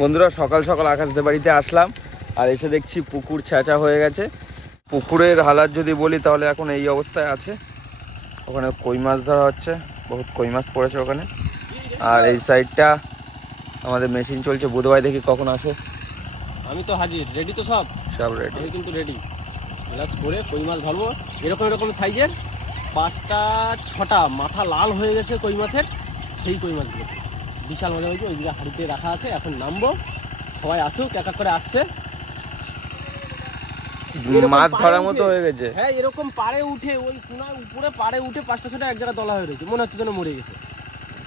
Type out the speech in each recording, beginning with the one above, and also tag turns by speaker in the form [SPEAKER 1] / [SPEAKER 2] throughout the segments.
[SPEAKER 1] বন্ধুরা সকাল সকাল আকাশদের বাড়িতে আসলাম আর এসে দেখছি পুকুর ছ্যাঁচা হয়ে গেছে। পুকুরের হালাত যদি বলি তাহলে এখন এই অবস্থায় আছে। ওখানে কই মাছ ধরা হচ্ছে বহুত কই মাছ পড়েছে ওখানে। আর এই সাইডটা আমাদের মেশিন চলছে বুধবার দেখি কখন আসে
[SPEAKER 2] আমি তো হাজির রেডি তো সব?
[SPEAKER 1] সব রেডি
[SPEAKER 2] আমি কিন্তু রেডি গ্লাস করে কই মাছ ধরবো। এরকম এরকম সাইজের পাঁচটা ছটা মাথা লাল হয়ে গেছে কই মাছের সেই কই মাছগুলো। বিশাল মজা হয়েছে ওইদিকে হাড়িতে রাখা আছে এখন নামবো। সবাই আসুক এক এক করে আসছে।
[SPEAKER 1] মাছ ধরার মতো হয়ে গেছে।
[SPEAKER 2] হ্যাঁ এরকম পাড়ে উঠে ওই কোনায় উপরে পাড়ে উঠে পাঁচটা ছটা এক জায়গায় দলা হয়ে রয়েছে। মনে হচ্ছে যেন মরে গেছে।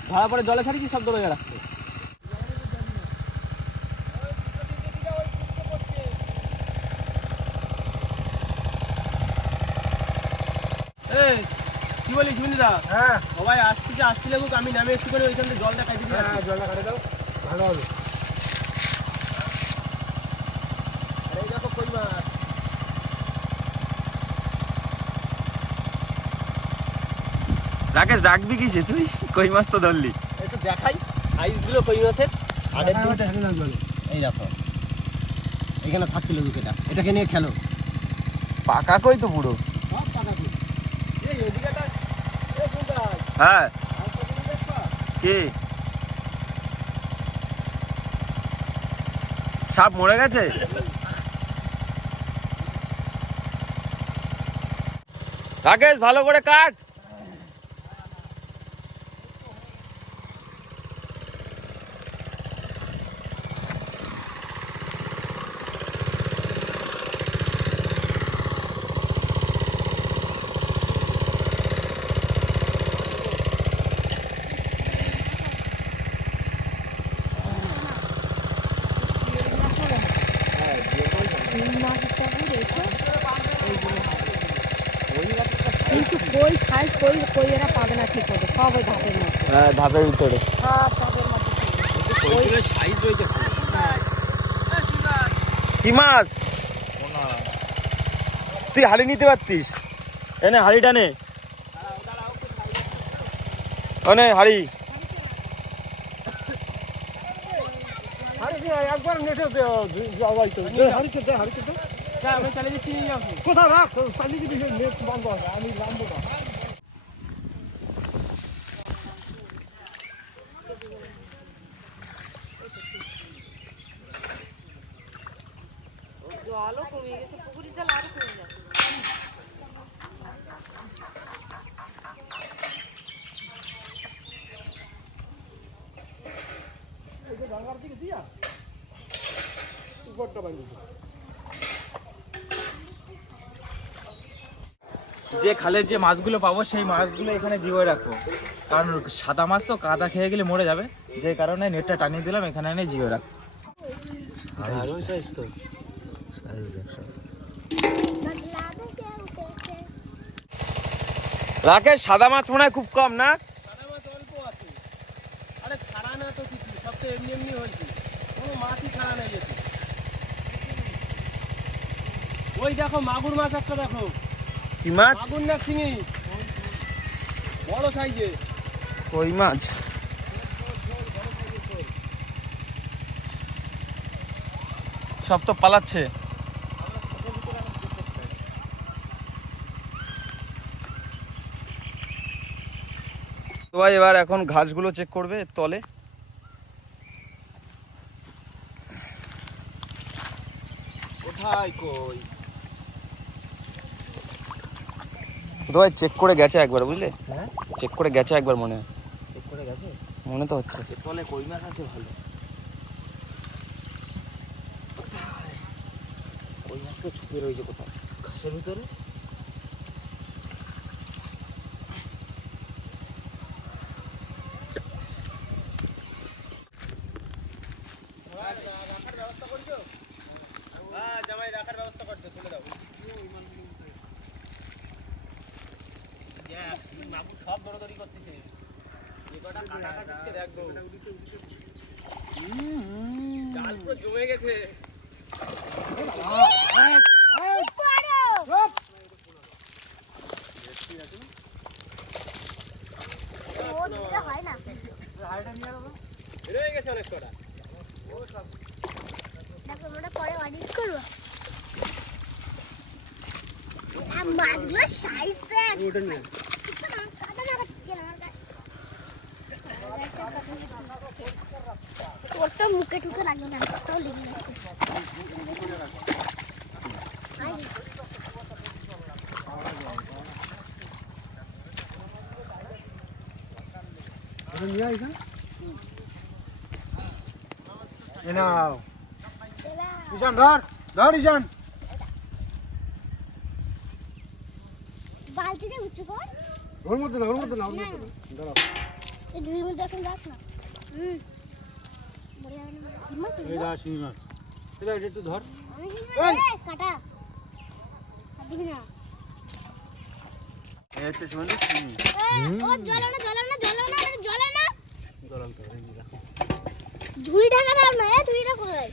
[SPEAKER 2] ধরা পরে জলে ছাড়িয়েছি সব দলে রাখছে এই, বলিস মিনিদা
[SPEAKER 3] হ্যাঁ।
[SPEAKER 2] সবাই আসছে আসছিল আমি নামে একটু করে ওইখান থেকে জলটা
[SPEAKER 3] হ্যাঁ জলটা দাও। ভালো হবে।
[SPEAKER 2] আরে এই দেখো কই মাছ।
[SPEAKER 1] রাকেশ রাখবি কিসে তুই? কই মাছ তো ধরলি?
[SPEAKER 2] একটু দেখাই সাইজগুলো কই মাছের? আগের দিন এই দেখো। এখানে থাকছিল দুটোটা এটাকে নিয়ে খেলো।
[SPEAKER 1] পাকা কই তো পুরো?
[SPEAKER 2] সব টাকা কি এই এদিকেটা
[SPEAKER 1] হ্যাঁ। কি? সাপ মরে গেছে? রাকেশ ভালো করে কাট।
[SPEAKER 4] কিন্তু কই সাইজ কই কই এরা পাবে না ঠিক মতো সব ওই ধাপের মধ্যে।
[SPEAKER 1] হ্যাঁ ধাপের ভিতরে।
[SPEAKER 4] সব ধাপের মধ্যে
[SPEAKER 2] কইগুলো সাইজ
[SPEAKER 1] কি মাছ তুই হালি নিতে পারতিস? এনে হাড়িটা নে। ওনে হাড়ি
[SPEAKER 3] হাড়ি দিয়ে একবার নেটে যাওয়াই তো। হাড়িতে দে হাড়িতে দে।
[SPEAKER 2] আমি চালিয়ে দিচ্ছি নিয়ে
[SPEAKER 3] কোথাও রাখ? চালিয়ে দিবি নেট বন্ধ হবে আমি নামবো না।
[SPEAKER 4] জলও কমে গেছে পুকুরি জল আরও কমে যাচ্ছে
[SPEAKER 3] দিকে দিয়া।
[SPEAKER 5] যে খালের যে মাছগুলো পাবো সেই মাছগুলো এখানে জিওয়ে রাখব। কারণ সাদা মাছ তো কাদা খেয়ে গেলে মরে যাবে। যে কারণে নেটটা টানিয়ে দিলাম এখানে এনে জিওয়ে রাখব
[SPEAKER 1] রাকেশ সাদা মাছ মনে হয় খুব কম না?
[SPEAKER 2] সাদা মাছ অল্প আছে। আরে ছাড়া না তো কিছু সব তো এমনি এমনি হয়েছে। কোনো মাছই ছাড়া নেই ওই দেখো মাগুর মাছ একটা দেখো।
[SPEAKER 1] কি মাছ?
[SPEAKER 2] মাগুর না শিঙি বড় সাইজে।
[SPEAKER 1] কই মাছ? সব তো পালাচ্ছে। তো ভাই এবার এখন ঘাসগুলো চেক করবে তলে।
[SPEAKER 2] কোথায় কই?
[SPEAKER 1] ভাই চেক করে গেছে একবার বুঝলে?
[SPEAKER 2] হ্যাঁ?
[SPEAKER 1] চেক করে গেছে একবার মনে। হয়
[SPEAKER 2] চেক করে গেছে?
[SPEAKER 1] মনে তো হচ্ছে।
[SPEAKER 2] তলে কই মাছ আছে ভালো? কই মাছ তো ছুপে রয়েছে কোথাও? ঘাসের ভিতরে? রাখার ব্যবস্থা করছে তুলে দাও। সব দৌড়দৌড়ি করতেছে জমে গেছে
[SPEAKER 4] হয় না
[SPEAKER 2] বেরোয় গেছে অনেক কটা
[SPEAKER 6] দেখো আমরা পরে অডিট করব আর মাছগুলোর সাইজ দেখ
[SPEAKER 3] ওটা নিয়ে
[SPEAKER 6] কাদা লাগাচ্ছি কেন আমার গায়ে? তোর তো মুখে টুকে লাগবে না তোর লেগে যাচ্ছে আয়।
[SPEAKER 3] ওটা নিয়ে আয় এখানে এ নাও
[SPEAKER 6] এবার
[SPEAKER 3] ঈশান ধর ধর ঈশান
[SPEAKER 6] বালতিতে কর
[SPEAKER 3] ওর মধ্যে না ওর মধ্যে না ওর মধ্যে না। দাঁড়াও।
[SPEAKER 6] এই দুই মধ্যে এখন রাখ না। হুম।
[SPEAKER 3] ধর।
[SPEAKER 6] কাটা। দিবি না। ও জ্বলে না জ্বলে না জ্বলে না এটা জ্বলে না
[SPEAKER 3] দাঁড়াও তো এই নিয়ে রাখো।
[SPEAKER 6] ধুই ঢাকা দাও না এ ধুইটা কোথায়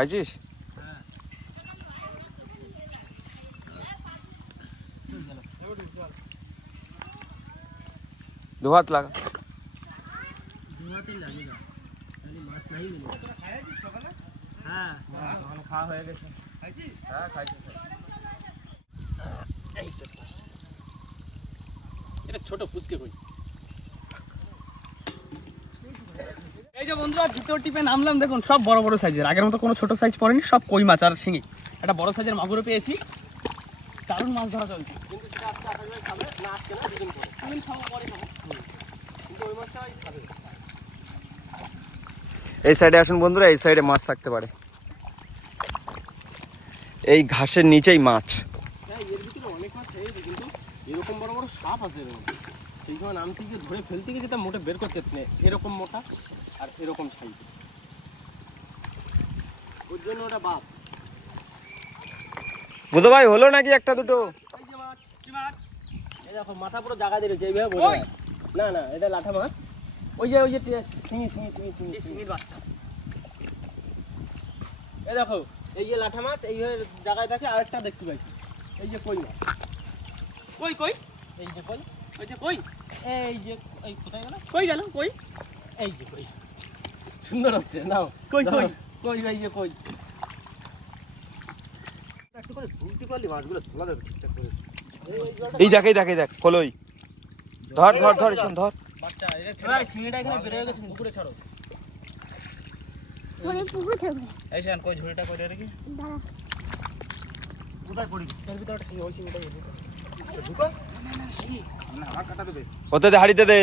[SPEAKER 1] পাইছিস দুহাত লাগা
[SPEAKER 2] হ্যাঁ
[SPEAKER 5] সকালে খাওয়া হয়ে গেছে হ্যাঁ খাইছি স্যার।
[SPEAKER 2] এটা ছোট পুচকে কই এই যে বন্ধুরা দ্বিতীয় টিপে নামলাম। দেখুন সব বড় বড় সাইজের আগের মতো কোনো ছোট সাইজ পড়েনি সব কই মাছ আর শিঙি। একটা বড় সাইজের মাগুরও পেয়েছি। দারুণ মাছ ধরা চলছে। কিন্তু
[SPEAKER 1] এই সাইডে আসুন বন্ধুরা এই সাইডে মাছ থাকতে পারে। এই ঘাসের নিচেই মাছ।
[SPEAKER 2] হ্যাঁ এর ভিতরে অনেক মাছ কিন্তু এরকম বড় বড় সাপ আছে সেই সময় নামতে গিয়ে ধরে ফেলতে গিয়ে যেটা মোটে বের করতে পারছি না এরকম মোটা আর এরকম সাইজ। ওর জন্য ওটা বাদ
[SPEAKER 1] বুধ ভাই হলো নাকি একটা দুটো?
[SPEAKER 2] এই যে মাছ কি মাছ? এই দেখো মাথা পুরো জায়গা দিয়ে রয়েছে এইভাবে বোঝা না না এটা লাঠা মাছ। ওই যে ওই যে তে- শিঙি শিঙি শিঙি শিঙি শিঙির বাচ্চা। এই দেখো এই যে লাঠা মাছ এই জায়গায় থাকে আরেকটা দেখতে পাইছি। এই যে কই মাছ? কই কই? এই যে কই? ওই যে কই? এই যে এই কোথায় গেল? কই গেল? কই? এই যে কই? সুন্দর হচ্ছে নাও কই কই? কই এই যে কই?
[SPEAKER 3] একটু করে তুলতে পারলি মাছগুলো তোলা যাবে ঠিকঠাক করে।
[SPEAKER 1] এই দেখ এই দেখ এই দেখ খোলোই। ধর ধর ধর এসন ধর।
[SPEAKER 2] বাচ্চা এটা ছেড়ে শিঙিটা এখানে বের হয়ে গেছে পুকুরে ছাড়ো।
[SPEAKER 6] পরে পুকুর থাকবে
[SPEAKER 5] এই শান কই ঝুড়িটা কই দেখি
[SPEAKER 6] দাঁড়া।
[SPEAKER 3] কোথায় করি
[SPEAKER 2] এর ভিতরে শিঙি ওই শিঙিটা
[SPEAKER 3] ঢুকো।
[SPEAKER 1] ওতে দে হাড়িতে দে।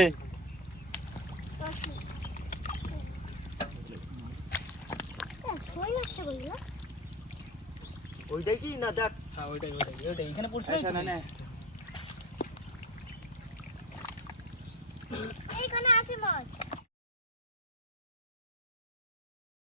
[SPEAKER 3] ওইটাই কি না দেখ?
[SPEAKER 2] হ্যাঁ ওইটাই ওইটাই ওইটাই এখানে পড়ছে
[SPEAKER 5] শান
[SPEAKER 6] এইখানে আছে মাছ।